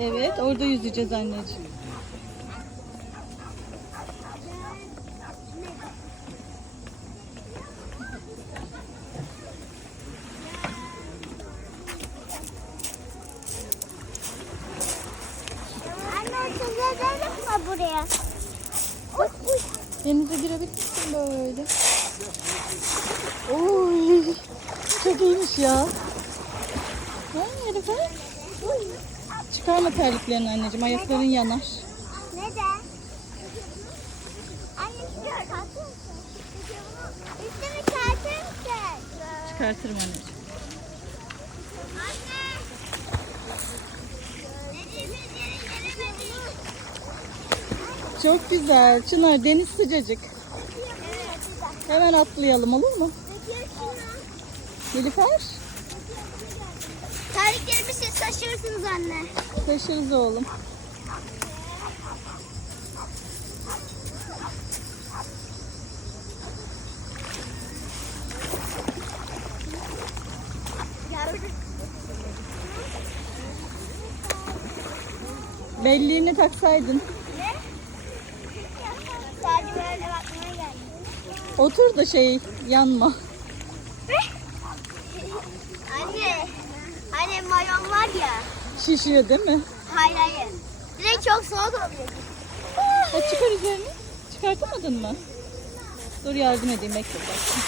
Evet orada yüzeceğiz anneciğim. Buraya? Uy, uy. Denize girebilirsin böyle. Oy, çok iyiymiş ya. Ha, Nerife? Çıkarma terliklerini anneciğim, ayakların yanar. Neden? Anne şuraya kalkar mısın? Üstümü çıkartır mısın? Çıkartırım anneciğim. Anne. Dediğimiz yere gelemedik. Çok güzel. Çınar deniz sıcacık. Evet. Hemen atlayalım olur mu? Nilüfer? Terliklerimi siz taşırsınız anne. Taşırız oğlum. Belliğini taksaydın. Ne? Sadece böyle bakmaya geldim. Otur da şey yanma. Anne. Mayon var ya. Şişiyor değil mi? Hayır hayır. Direkt çok soğuk oluyor. Hadi çıkar üzerini. Çıkartamadın mı? Dur yardım edeyim bekle. bir.